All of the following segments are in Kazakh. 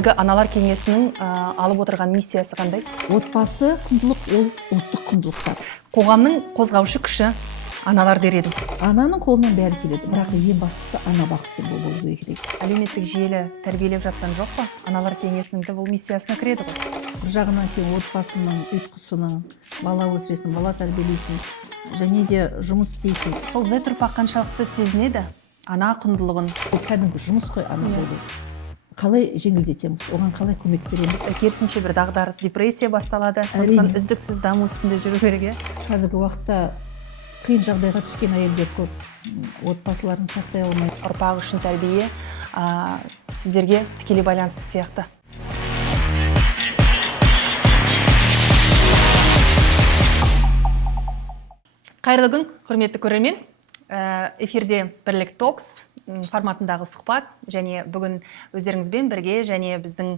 Қазіргі аналар кеңесінің алып отырған миссиясы қандай? Отбасы құндылық ол ұлттық құндылықтар. Қоғамның қозғаушы күші аналар дер едім. Ананың қолынан бәрі келеді, бірақ ең бастысы ана бақытты болу керек. Әлеуметтік желі тәрбиелеп жатқан жоқ па? Аналар кеңесінің де бұл миссиясына кіреді ғой. Бір жағынан сен отбасының, ұйытқысының, бала өсіресің, бала тәрбиелейсің, және де жұмыс істейсің. Сол Z ұрпақ қаншалықты сезінеді ана құндылығын? Ол кәдімгі жұмыс қой ана болу. Қалай жеңілдетеміз, оған қалай көмек береміз? Керісінше бір дағдарыс, депрессия басталады. Сондықтан үздіксіз даму үстінде жүру керек. Қазіргі уақытта қиын жағдайға түскен әйелдер көп, отбасыларын сақтай алмайды. Ұрпақ үшін тәрбие сіздерге тікелей байланысты сияқты. Қайырлы күн, құрметті көрермен. Эфирде Бірлік Токс форматындағы сұхбат, және бүгін өздеріңізбен бірге, және біздің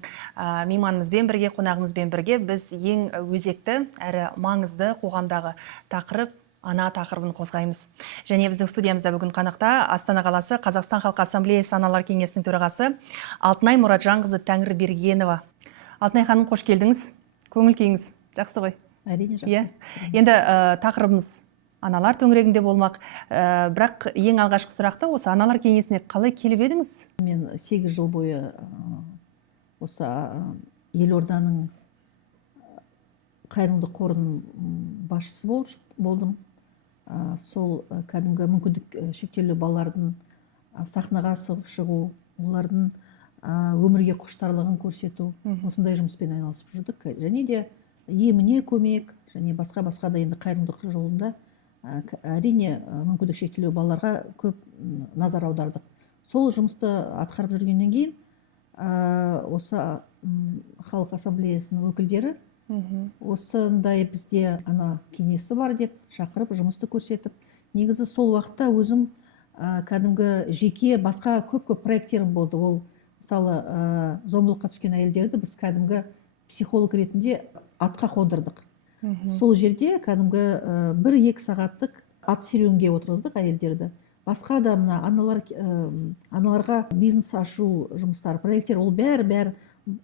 мейманымызбен бірге, қонағымызбен бірге біз ең өзекті әрі маңызды қоғамдағы тақырып ана тақырыбын қозғаймыз. Және біздің студиямызда бүгін қонақта Астана қаласы Қазақстан Халқы Ассамблеясы аналар кеңесінің төрағасы Алтынай Мұратжанқызы Тәңірбергенова. Алтынай ханым, қош келдіңіз. Көңіл күйіңіз жақсы ғой? Әрине жақсы. Енді тақырыбымыз аналар төңірегінде болмақ. Бірақ ең алғашқы сұрақты осы аналар кеңесіне қалай келіп едіңіз? Мен 8 жыл бойы осы елорданың қайырымдылық қорының басшысы болдым. Сол кәдімгі мүмкіндік шектеулі балалардың сахнаға шығу, олардың өмірге құштарлығын көрсету, осындай жұмыспен айналысып жүрдік. Және де еміне көмек, және басқа да енді қайырымдылық жолында әрине мүмкіндік шектеулі балаларға көп назар аудардық. Сол жұмысты атқарып жүргеннен кейін осы халық ассамблеясының өкілдері осындай бізде ана кеңесі бар деп шақырып жұмысты көрсетіп, негізі сол уақытта өзім кәдімгі жеке басқа көп проекттерім болды. Ол мысалы зомбылыққа түскен әйелдерді біз кәдімгі психолог ретінде атқа қондырдық. Сол жерде кәдімгі 1-2 сағаттық ат серуенге отырғыздық әйелдерді. Басқа да мына аналарға бизнес ашу жұмыстары, проекттер, ол бәрі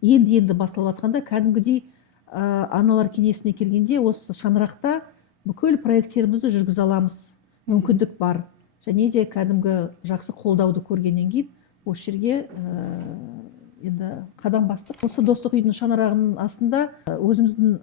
енді басталып жатқанда кәдімгідей аналар кеңесіне келгенде осы шаңырақта бүкіл проекттерімізді жүргізе аламыз, мүмкіндік бар. Және де кәдімгі жақсы қолдауды көргеннен кейін осы жерге енді қадам бастық. Осы достық үйдің шаңырағының астында өзіміздің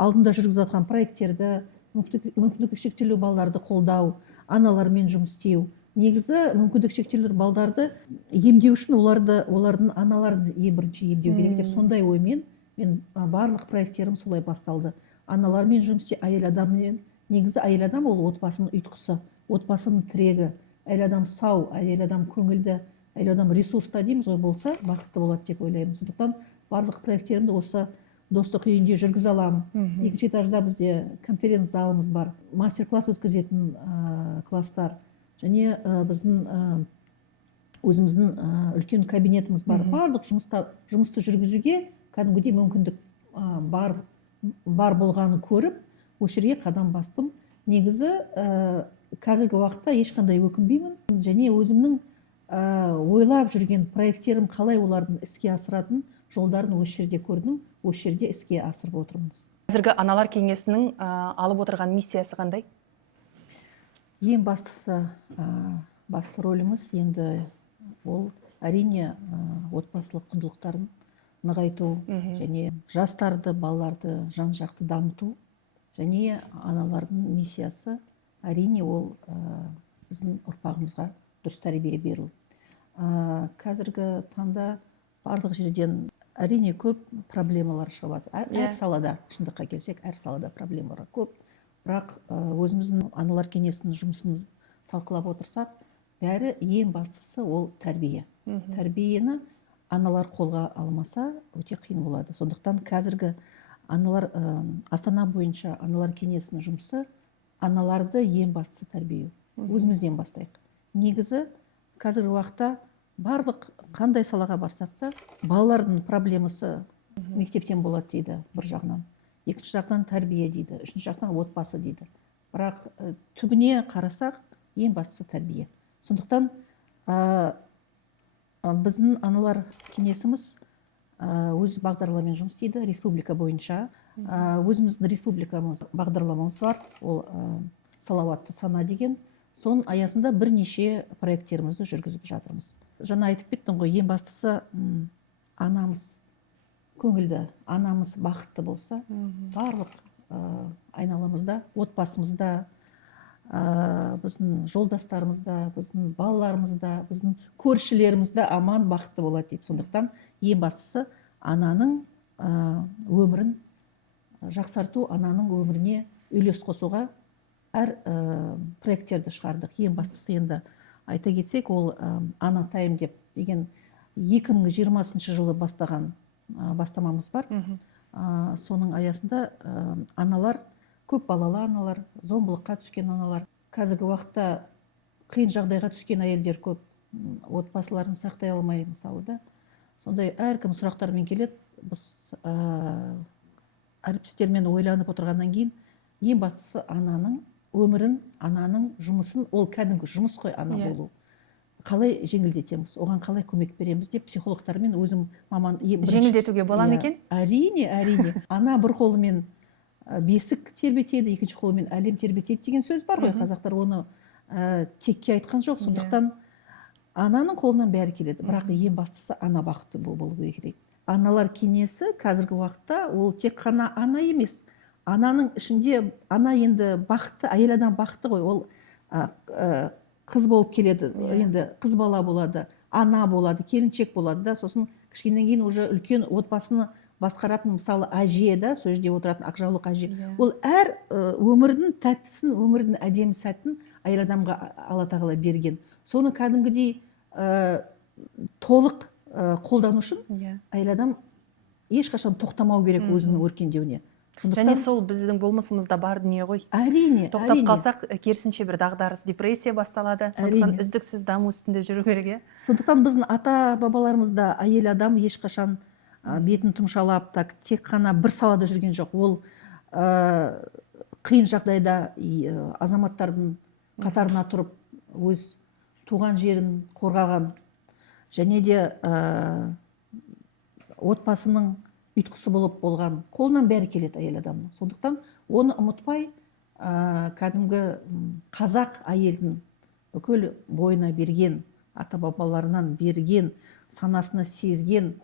алдында жүргізіп жатқан проекттерді, мүмкіндік шектеулі балаларды қолдау, аналармен жұмыс істеу. Негізі мүмкіндік шектеулі балаларды емдеу үшін олардың аналарын бірінші емдеу керек деп сондай оймен мен барлық проекттерім солай басталды. Аналармен жұмыс істеу, әйел адаммен. Негізі әйел адам ол отбасының ұйытқысы, отбасының тірегі. Әйел адам сау, әйел адам көңілді, әйел адам ресурста дейміз ғой, болса бақытты болады деп ойлаймын. Сондықтан барлық проекттерімді осы достық үйінде жүргізе аламын. 2-ші этажда бізде конференц залымыз бар, мастер-класс өткізетін класстар, және біздің өзіміздің үлкен кабинетіміз бар. Барлық жұмысты жүргізуге кәдімгідей мүмкіндік бар болғаны көріп, осы жерге қадам бастым. Негізі қазіргі уақытта ешқандай өкінбеймін, және өзімнің ойлап жүрген проекттерім қалай олардың іске асыратын жолдарын осы жерде көрдім, осы жерде іске асырып отырмыз. Қазіргі аналар кеңесінің алып отырған миссиясы қандай? Ең бастысы, басты рөліміз енді ол әрине отбасылық құндылықтарын нығайту, және жастарды, балаларды жан-жақты дамыту, және аналардың миссиясы әрине ол біздің ұрпағымызға дұрыс тәрбие беру. Қазіргі таңда барлық жерден әрине көп проблемалар шығып жатыр. Әр салада, шындыққа келсек, әр салада проблемалар көп. Бірақ өзіміздің аналар кеңесінің жұмысымызды талқылап отырсақ, бәрі ең бастысы ол тәрбие. Тәрбиені аналар қолға алмаса, өте қиын болады. Сондықтан қазіргі Астана бойынша аналар кеңесінің жұмысы аналарды ең бастысы тәрбие. Өзімізден бастайық. Негізі қазіргі уақытта барлық қандай салаға барсақ та балалардың проблемасы мектептен болады дейді бір жағынан. Екінші жағынан тәрбие дейді, үшінші жағынан отбасы дейді. Бірақ түбіне қарасақ ең бастысы тәрбие. Сондықтан біздің аналар кеңесіміз өз бағдарламамен жұмыс істейді республика бойынша. Өзіміздің республикамыз бағдарламамыз бар, ол салауатты сана деген. Соның аясында бірнеше проекттерімізді жүргізіп жатырмыз. Жаңа айтып кеттім ғой, ең бастысы анамыз көңілді, анамыз бақытты болса, барлық айналамызда, отбасымызда, біздің жолдастарымызда, біздің балаларымызда, біздің көршілерімізде аман бақытты болады деп. Сондықтан ең бастысы ананың өмірін жақсарту, ананың өміріне үлес қосуға әр проекттерді шығардық. Ең бастысы енді айта кетсек, ол ана тайм деген 2020 жылы бастаған бастамамыз бар. Соның аясында аналар, көп балалы аналар, зомбылыққа түскен аналар, қазіргі уақытта қиын жағдайға түскен әйелдер көп, отбасыларын сақтай алмай, мысалы да. Сондай әркім сұрақтармен келеді. Біз әріптестермен ойланып отырғаннан кейін, ең бастысы ананың өмірін, ананың жұмысын, ол кәдімгі жұмыс қой ана болу. Қалай жеңілдетеміз, оған қалай көмек береміз деп психологтармен өзім маман жеңілдетуге бола ма екен? Әрине. Ана бір қолымен бесік тербетеді, екінші қолымен әлем тербетеді деген сөз бар ғой. Қазақтар оны текке айтқан жоқ. Сондықтан ананың қолынан бәрі келеді. Бірақ ең бастысы ана бақытты болу керек. Аналар кеңесі қазіргі уақытта ол тек қана ана емес. Ананың ішінде ана енді бақытты, әйел адам бақытты ғой. Ол қыз болып келеді, енді қыз бала болады, ана болады, келіншек болады да, сосын кішкенен кейін уже үлкен отбасыны басқаратын, мысалы әже да, сол жерде отыратын ақжаулық әже. Ол әр өмірдің тәттісін, өмірдің әдемі сәтін әйел адамға Алла тағала берген. Соны кәдімгідей толық қолдану үшін әйел адам ешқашан тоқтамау керек өзінің өркендеуіне. Және сол біздің болмысымызда бар дүние ғой. Әрине. Тоқтап қалсақ, керісінше бір дағдарыс, депрессия басталады. Сондықтан үздіксіз даму үстінде жүру керек. Сондықтан біздің ата-бабаларымызда әйел адам ешқашан бетін тұмшалап, тек қана бір салада жүрген жоқ. Ол қиын жағдайда азаматтардың қатарына тұрып, өз туған жерін қорғаған, және де отбасының ұйытқысы болып болған, қолынан бәрі келеді әйел адамның. Сондықтан оны ұмытпай, кәдімгі қазақ әйелдің бүкіл бойына берген, ата-бабаларынан берген, санасына сезген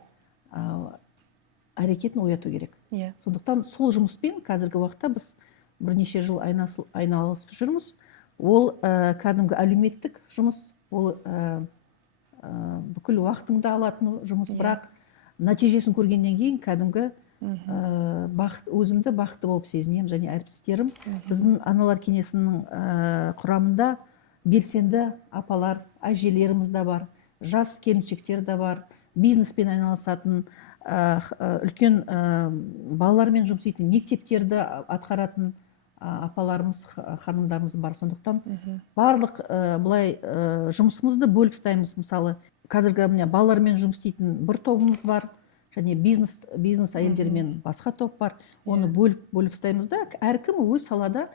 әрекетін ояту керек. Сондықтан сол жұмыспен қазіргі уақытта біз бірнеше жыл айналысып жүрміз. Ол кәдімгі әлеуметтік жұмыс, ол бүкіл уақытыңды алатын жұмыс, бірақ нәтижесін көргеннен кейін кәдімгі өзімді бақытты болып сезінемін, және әріптестерім. Біздің аналар кеңесінің құрамында белсенді апалар, әжелеріміз де бар, жас келіншектер де бар, бизнеспен айналысатын, үлкен балалармен жұмыс істейтін, мектептерді атқаратын апаларымыз, ханымдарымыз бар. Сондықтан барлық бұлай жұмысымызды бөліп ұстаймыз. Мысалы, қазіргі балалармен жұмыс істейтін бір тобымыз бар, және бизнес әйелдермен басқа топ бар. Оны бөліп ұстаймыз да, әркім өз салада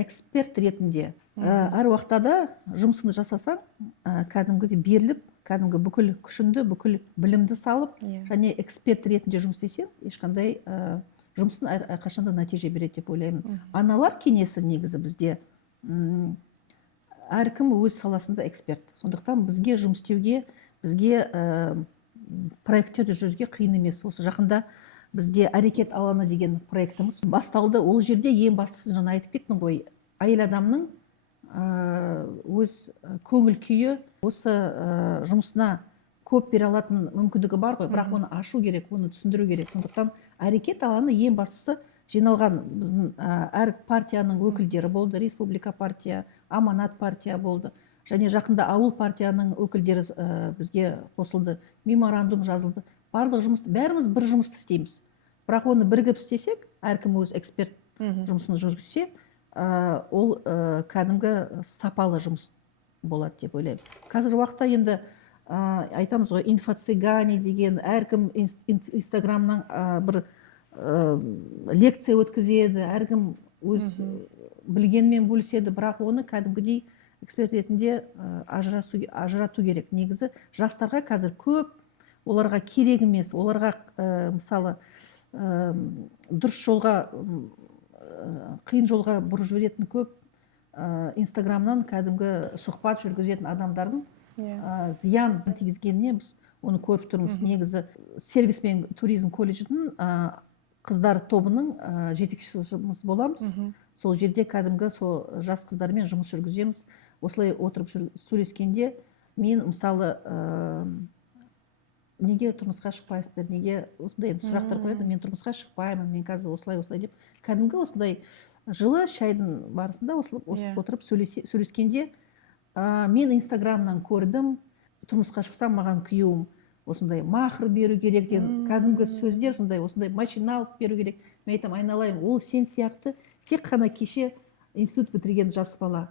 эксперт ретінде. Әр уақытта жұмысыңды жасасаң, кәдімгідей беріліп, кәдімгі бүкіл күшіңді, бүкіл білімді салып, және эксперт ретінде жұмыс істесең, ешқандай жұмыстың әрқашанда нәтиже береді деп ойлаймын. Аналар кеңесі негізі бізде әркім өз саласында эксперт. Сондықтан бізге жұмыс істеуге, бізге проекттерді жүргізуге қиын емес. Осы жақында бізде әрекет алаңы деген проектіміз басталды. Ол жерде ең бастысы, жаңа айтып кеттім ғой, әйел адамның өз көңіл күйі, осы жұмысына көп бере алатын мүмкіндігі бар ғой, бірақ оны ашу керек, оны түсіндіру керек. Сондықтан әрекет алаңы ең бастысы жиналған біздің әр партияның өкілдері болды, республика партия, аманат партия болды. Және жақында ауыл партияның өкілдері бізге қосылды, меморандум жазылды. Барлық жұмысты, бәріміз бір жұмысты істейміз. Бірақ оны бірігіп істесек, әркім өз эксперт жұмысын жүргізсе, ол кәдімгі сапалы жұмыс болады деп ойлаймын. Қазіргі уақытта енді айтамыз ғой, инфо-цыгане деген, әркім инстаграмнан бір лекция өткізеді, әркім өз білгенмен бөліседі, бірақ оны кәдімгідей эксперт ретінде ажырату керек. Негізі жастарға қазір көп оларға керек емес, оларға мысалы дұрыс жолға қиын жолға бұрып жіберетін көп инстаграмнан кәдімгі сұхбат жүргізетін адамдардың зиян тигізгеніне біз оны көріп тұрмыз. Негізі сервис мен туризм колледжінің қыздар тобының жетекшісіміз боламыз. Сол жерде кәдімгі сол жас қыздармен жұмыс жүргіземіз. Осылай отырып сөйлескенде мен мысалы неге тұрмысқа шықпайсыздар, неге осындай сұрақтар қояды, мен тұрмысқа шықпаймын, мен қазір осылай деп кәдімгі осындай жылы шайдың барысында отырып сөйлескенде мен инстаграмнан көрдім, тұрмысқа шықсам маған күйеуім осындай махр беру керек деген кәдімгі сөздер, осындай машина алып беру керек. Мен айтамын, айналайын, ол сен сияқты тек қана кеше институт бітірген жас бала.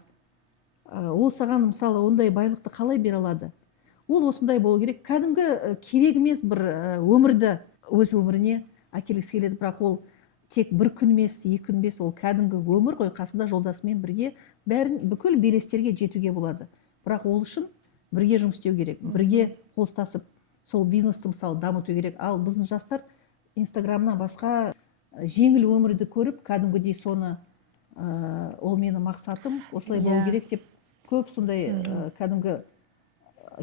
Ол саған мысалы ондай байлықты қалай бере алады? Ол осындай болу керек. Кәдімгі керек емес бір өмірді өз өміріне әкелгісі келеді, бірақ ол тек бір күн емес, 2 күн емес, ол кәдімгі өмір ғой, қасында жолдасымен бірге бәрін бүкіл белестерге жетуге болады. Бірақ ол үшін бірге жұмыс істеу керек, бірге қол ұстасып сол бизнесті мысалы дамыту керек. Ал біздің жастар инстаграмнан басқа жеңіл өмірді көріп, кәдімгідей соны ол менің мақсатым, осылай болу керек деп көп сондай кәдімгі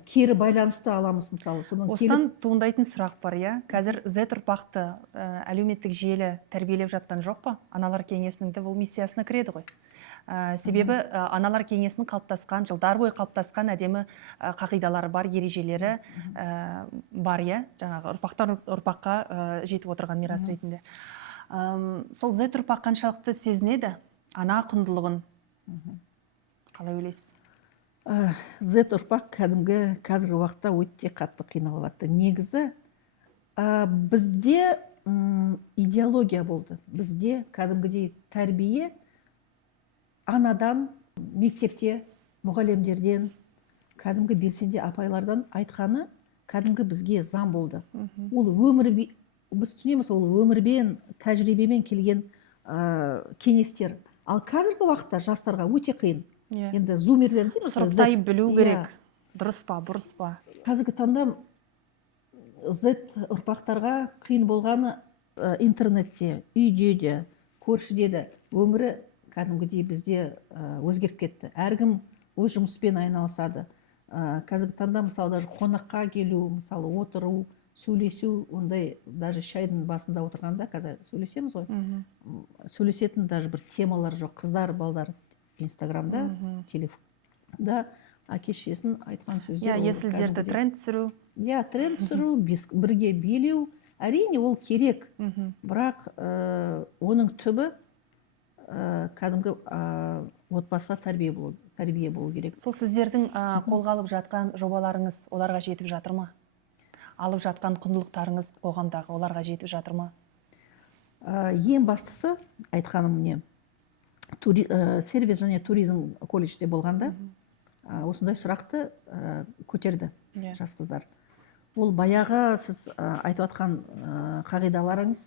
кері байланысты аламыз мысалы. Осыдан туындайтын сұрақ бар, қазір Z ұрпақты әлеуметтік желі тәрбиелеп жатқан жоқ па? Аналар кеңесінің де бұл миссиясына кіреді ғой. Себебі аналар кеңесінің қалыптасқан, жылдар бойы қалыптасқан әдемі қағидалары бар, ережелері бар, жаңағы ұрпақтан ұрпаққа жетіп отырған мирас ретінде. Сол Z ұрпақ қаншалықты сезінеді ана құндылығын? Қалай ойлайсыз? Z ұрпақ кәдімгі қазіргі уақытта өте қатты қиналып жатты. Негізі бізде идеология болды. Бізде кәдімгідей тәрбие анадан, мектепте, мұғалімдерден, кәдімгі белсенді апайлардан айтқаны кәдімгі бізге заң болды. Ол біз түсінеміз, ол өмірбен, тәжірибемен келген кеңестер. Ал қазіргі уақытта жастарға өте қиын. Енді зумерлер дейміз. Сұрыптай білу керек. Дұрыс па, бұрыс па? Қазіргі таңда Z ұрпақтарға қиын болғаны интернетте, үйде де, көршіде де өмірі кәдімгідей бізде өзгеріп кетті. Әркім өз жұмыспен айналысады. Қазіргі таңда мысалы даже қонаққа келу, мысалы отыру, сөйлесу, ондай даже шайдың басында отырғанда қазір сөйлесеміз ғой. Сөйлесетін даже бір темалар жоқ. Қыздар, балдар инстаграмда, телефонда әке-шешесінің айтқан сөздер. Есілдерді тренд түсіру. Тренд түсіру, бірге билеу. Әрине ол керек. Бірақ оның түбі кәдімгі отбасыда тәрбие болу керек. Сол сіздердің қолға алып жатқан жобаларыңыз оларға жетіп жатыр ма? Алып жатқан құндылықтарыңыз қоғамдағы оларға жетіп жатыр ма? Ең бастысы айтқаным не? Сервис және туризм колледжде болғанда осындай сұрақты көтерді жас қыздар. Ол баяғы сіз айтып жатқан қағидаларыңыз,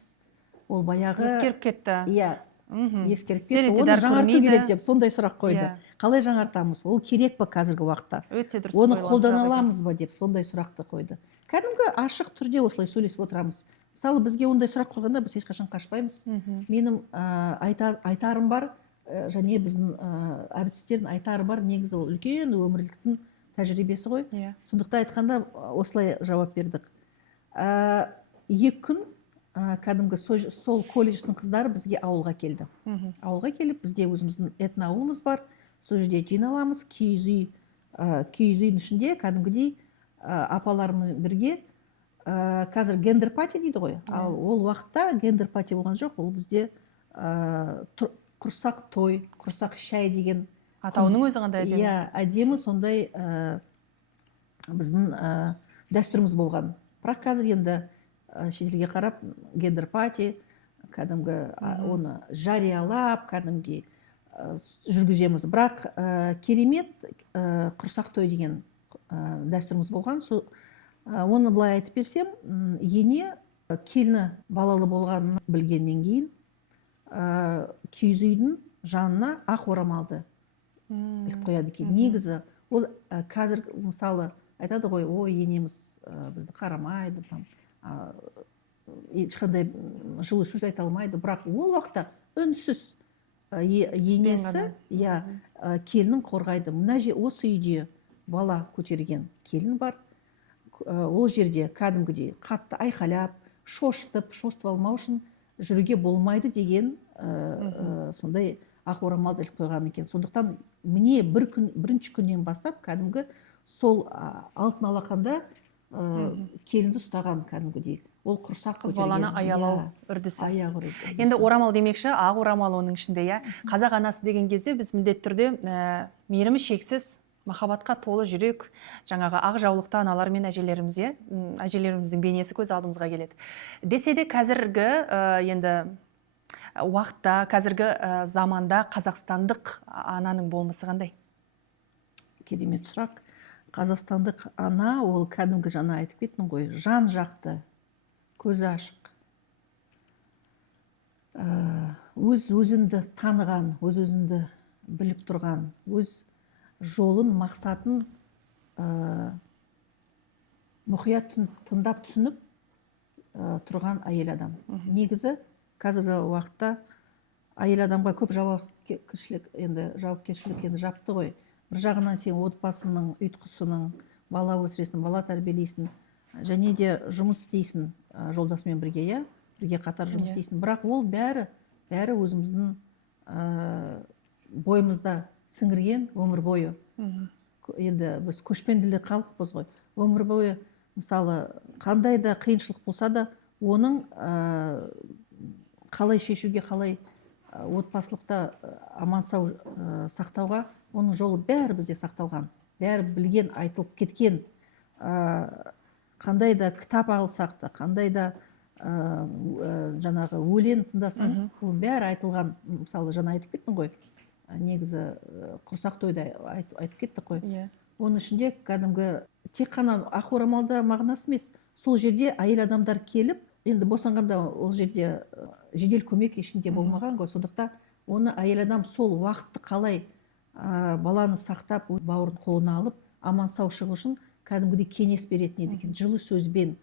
ол баяғы ескеріп кетті. Ескеріп кетті. Оны жаңарту керек деп сондай сұрақ қойды. Қалай жаңартамыз? Ол керек па қазіргі уақытта? Өте дұрыс. Оны қолдана аламыз ба деп сондай сұрақты қойды. Кәдімгі ашық түрде осылай сөйлесіп отырамыз. Мысалы бізге ондай сұрақ қойғанда біз ешқашан қашпаймыз. Менің айтарым бар, және біздің әріптестердің айтары бар. Негізі ол үлкен өмірліктің тәжірибесі ғой. Сондықтан айтқанда осылай жауап бердік. 2 күн кәдімгі сол колледждің қыздары бізге ауылға келді. Ауылға келіп, бізде өзіміздің этноауылымыз бар. Сол жерде жиналамыз, киіз үйдің ішінде кәдімгідей апалармен бірге қазір гендер пати дейді ғой. Ал ол уақытта гендер пати болған жоқ. Ол бізде құрсақ той, құрсақ шай деген атауының өзі қандай әдемі. Әдемі сондай біздің дәстүріміз болған. Бірақ қазір енді шетелге қарап гендер пати кәдімгі оны жариялап кәдімгі жүргіземіз. Бірақ керемет құрсақ той деген дәстүріміз болған. Оны былай айтып берсем, ене келіні балалы болғанын білгеннен кейін киіз үйдің жанына ақ орамалды іліп қояды екен. Негізі ол қазір мысалы айтады ғой, ой, енеміз бізді қарамайды, там ешқандай жылы сөз айта алмайды, бірақ ол уақытта үнсіз енесі, келінін қорғайды. Мына осы үйде бала көтерген келін бар, ол жерде кәдімгідей қатты айқайлап, шошытып алмау үшін жүруге болмайды деген сондай ақ орамалды іліп қойған екен. Сондықтан міне бірінші күннен бастап кәдімгі сол алтын алақанда келінді ұстаған кәдімгідей. Ол құрсақ қыз баланы аялау үрдісі. Енді Енді орамал демекші, ақ орамал оның ішінде, қазақ анасы деген кезде біз міндетті түрде мейірімі шексіз, махаббатқа толы жүрек, жаңағы ақ жаулықты аналар мен әжелеріміз, әжелеріміздің бейнесі көз алдымызға келеді. Десе де қазіргі енді уақытта, қазіргі заманда қазақстандық ананың болмысы қандай? Керемет сұрақ. Қазақстандық ана, ол кәдімгі жаңа айтып кеттің ғой, жан жақты, көзі ашық, өз-өзіңді таныған, өз-өзіңді біліп тұрған, өз жолын, мақсатын мұқият тыңдап түсініп тұрған әйел адам. Негізі қазіргі уақытта әйел адамға көп жауапкершілік жапты ғой. Бір жағынан сен отбасының, ұйытқысының, бала өсіресің, бала тәрбиелейсің, және де жұмыс істейсің жолдасымен бірге, бірге қатар жұмыс істейсің. Бірақ ол бәрі өзіміздің бойымызда сіңірген өмір бойы. Енді біз көшпенділі халықпыз ғой. Өмір бойы, мысалы, қандай да қиыншылық болса да, оның қалай шешуге, қалай отбасылықта аман сау сақтауға, оның жолы бәрі бізде сақталған. Бәрі білген, айтылып кеткен. Қандай да кітап алсақ та, қандай да жаңағы өлең тыңдасаңыз, ол бәрі айтылған. Мысалы, жаңа айтып кеттің ғой, негізі құрсақ тойда айтып кеттік қой. Оның ішінде кәдімгі тек қана ақ орамалда мағынасы емес, сол жерде әйел адамдар келіп, енді босанғанда ол жерде жедел көмек ішінде болмаған ғой. Сондықтан оны әйел адам сол уақытты қалай баланы сақтап, бауырын қолына алып, аман сау шығу үшін кәдімгідей кеңес беретін еді екен. Жылы сөзбен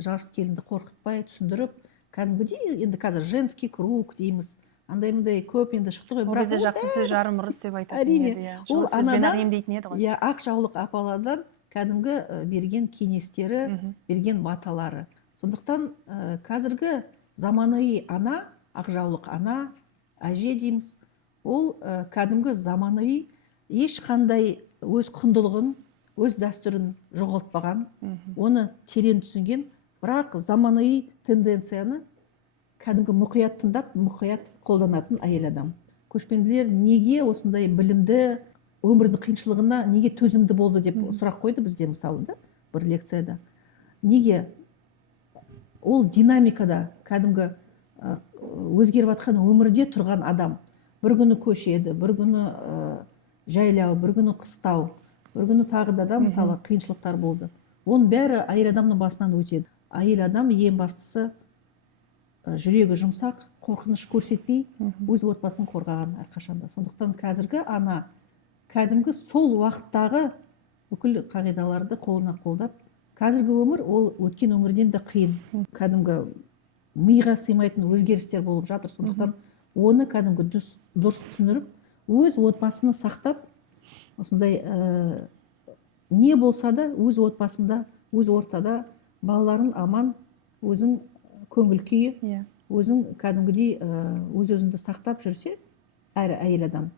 жас келінді қорқытпай түсіндіріп, кәдімгідей енді қазір женский круг дейміз, андай-мындай көп енді шықты ғой. Ол кезде жақсы сөз жарым ырыс деп айтатын еді. Жылы сөзбен ақ емдейтін еді ғой. Ақ жаулық апалардан кәдімгі берген кеңестері, берген баталары. Сондықтан қазіргі заманауи ана, ақ жаулық ана, әже дейміз, ол кәдімгі заманауи, ешқандай өз құндылығын, өз дәстүрін жоғалтпаған, оны терең түсінген, бірақ заманауи тенденцияны кәдімгі мұқият тыңдап, мұқият қолданатын әйел адам. Көшпенділер неге осындай білімді, өмірдің қиыншылығына неге төзімді болды деп сұрақ қойды бізде, мысалы, бір лекцияда. Неге? Ол динамикада, кәдімгі өзгеріп жатқан өмірде тұрған адам. Бір күні көшеді, бір күні жайлау, бір күні қыстау, бір күні тағы да мысалы қиыншылықтар болды. Оның бәрі әйел адамның басынан өтеді. Әйел адам ең бастысы жүрегі жұмсақ, қорқыныш көрсетпей, өз отбасын қорғаған әрқашанда. Сондықтан қазіргі ана кәдімгі сол уақыттағы бүкіл қағидаларды қолына қолдап, қазіргі өмір ол өткен өмірден де қиын. Кәдімгі миға сыймайтын өзгерістер болып жатыр. Сондықтан оны кәдімгі дұрыс түсіндіріп, өз отбасыны сақтап, осындай не болса да өз отбасында, өз ортада балаларын аман, өзің көңіл күйі, өзің кәдімгідей өз-өзіңді сақтап жүрсе, әрі әйел адам,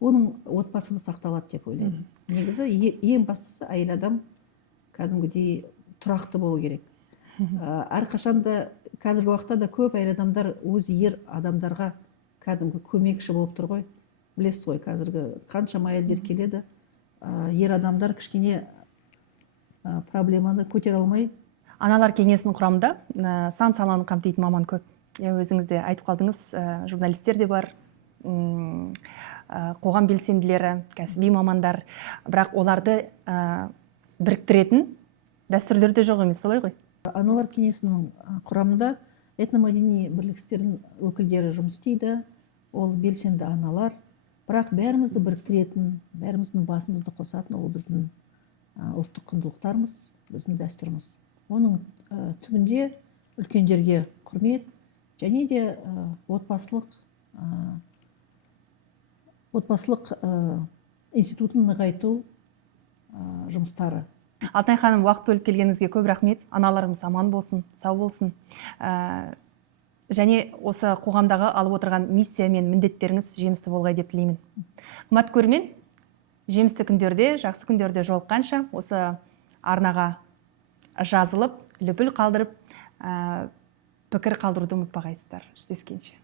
оның отбасыны сақталады деп ойлаймын. Негізі ең бастысы әйел адам кәдімгідей тұрақты болу керек. Әрқашанда қазіргі уақытта да көп әйел адамдар өз ер адамдарға кәдімгі көмекші болып тұр ғой. Білесіз ғой, қазіргі қаншама әйелдер келеді, ер адамдар кішкене проблеманы көтере алмай. Аналар кеңесінің құрамында сан саланы қамтитын маман көп. Өзіңіз де айтып қалдыңыз, журналистер де бар, қоғам белсенділері, кәсіби мамандар, бірақ оларды біріктіретін дәстүрлер де жоқ емес, солай ғой? Аналар кеңесінің құрамында этномәдени бірлестіктердің өкілдері жұмыс істейді. Ол белсенді аналар, бірақ бәрімізді біріктіретін, бәріміздің басымызды қосатын ол біздің ұлттық құндылықтарымыз, біздің дәстүріміз. Оның түбінде үлкендерге құрмет және де отбасылық институтын нығайту жұмыстары. Алтынай ханым, уақыт бөліп келгеніңізге көп рахмет. Аналарымыз аман болсын, сау болсын. Және осы қоғамдағы алып отырған миссия мен міндеттеріңіз жемісті болғай деп тілеймін. Қымбатты көрермен, жемісті күндерде, жақсы күндерде жолыққанша осы арнаға жазылып, лүпіл қалдырып, пікір қалдыруды ұмытпағайсыздар. Жүздескенше.